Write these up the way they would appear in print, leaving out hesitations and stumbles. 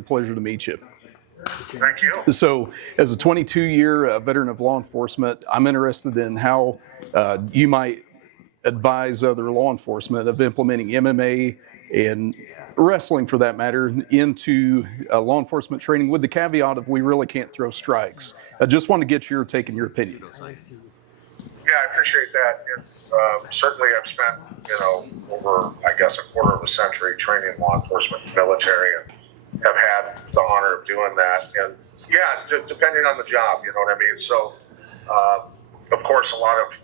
Pleasure to meet you. Thank you. So, as a 22-year veteran of law enforcement, I'm interested in how you might advise other law enforcement of implementing MMA and wrestling, for that matter, into law enforcement training, with the caveat of we really can't throw strikes. I just want to get your take and your opinion. Yeah, I appreciate that. And, certainly, I've spent, over, I guess, a quarter of a century training law enforcement and military, and have had the honor of doing that. And yeah, depending on the job, you know what I mean? So, of course, a lot of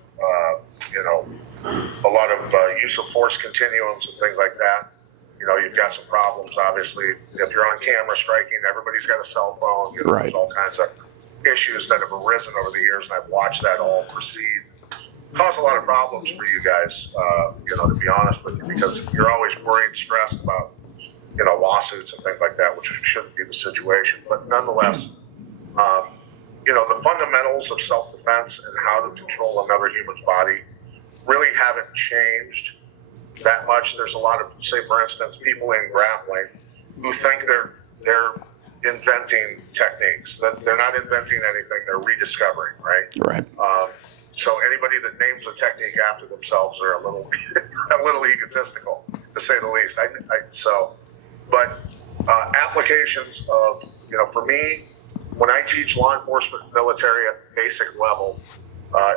use of force continuums and things like that. You know, you've got some problems, obviously. If you're on camera striking, everybody's got a cell phone. You know, Right. There's all kinds of issues that have arisen over the years, and I've watched that all proceed. Cause a lot of problems for you guys, to be honest with you, because you're always worried, stressed about, lawsuits and things like that, which shouldn't be the situation. But nonetheless, the fundamentals of self-defense and how to control another human's body really haven't changed that much. There's a lot of, say, for instance, people in grappling who think they're inventing techniques. That they're not inventing anything; they're rediscovering, right? Right. So anybody that names a technique after themselves are a little egotistical, to say the least. But applications of, for me, when I teach law enforcement, military at basic level,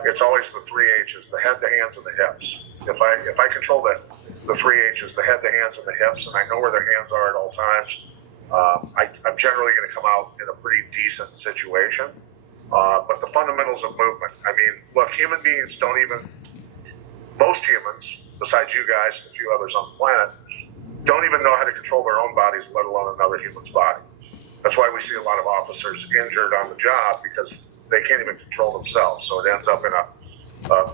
it's always the three H's: the head, the hands, and the hips. If I control the three H's, the head, the hands, and the hips, and I know where their hands are at all times, I'm generally going to come out in a pretty decent situation. But the fundamentals of movement, I mean, look, human beings most humans, besides you guys and a few others on the planet, don't even know how to control their own bodies, let alone another human's body. That's why we see a lot of officers injured on the job, because they can't even control themselves. So it ends up in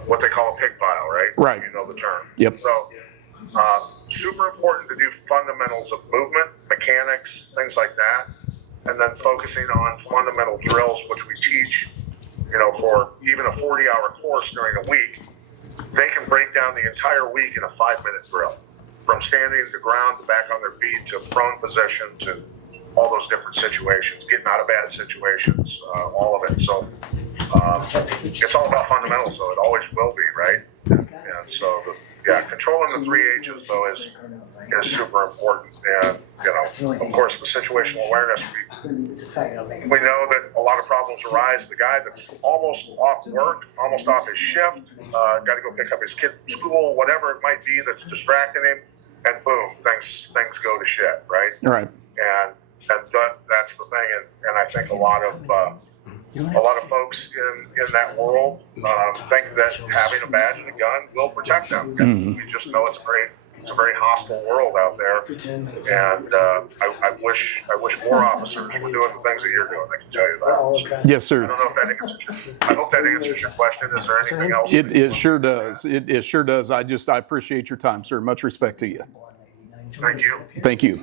what they call a pig pile, right? Right. You know the term. Yep. So super important to do fundamentals of movement, mechanics, things like that. And then focusing on fundamental drills, which we teach, for even a 40-hour course during a week. They can break down the entire week in a 5-minute drill, from standing to ground to back on their feet to prone position to all those different situations, getting out of bad situations, all of it. So it's all about fundamentals, though. It always will be, right? And so, controlling the three H's, though, is super important. And, of course, the situational awareness, we know that a lot of problems arise. The guy that's almost off work, almost off his shift, got to go pick up his kid from school, whatever it might be that's distracting him, and boom, things go to shit, right? Right. And that's the thing. And I think a lot of folks in that world think that having a badge and a gun will protect them. And we just know it's a very hostile world out there. And I wish more officers were doing the things that you're doing. I can tell you that. Yes, sir. I don't know if that answers I hope that answers your question. Is there anything else? It sure does. It sure does. I appreciate your time, sir. Much respect to you. Thank you. Thank you.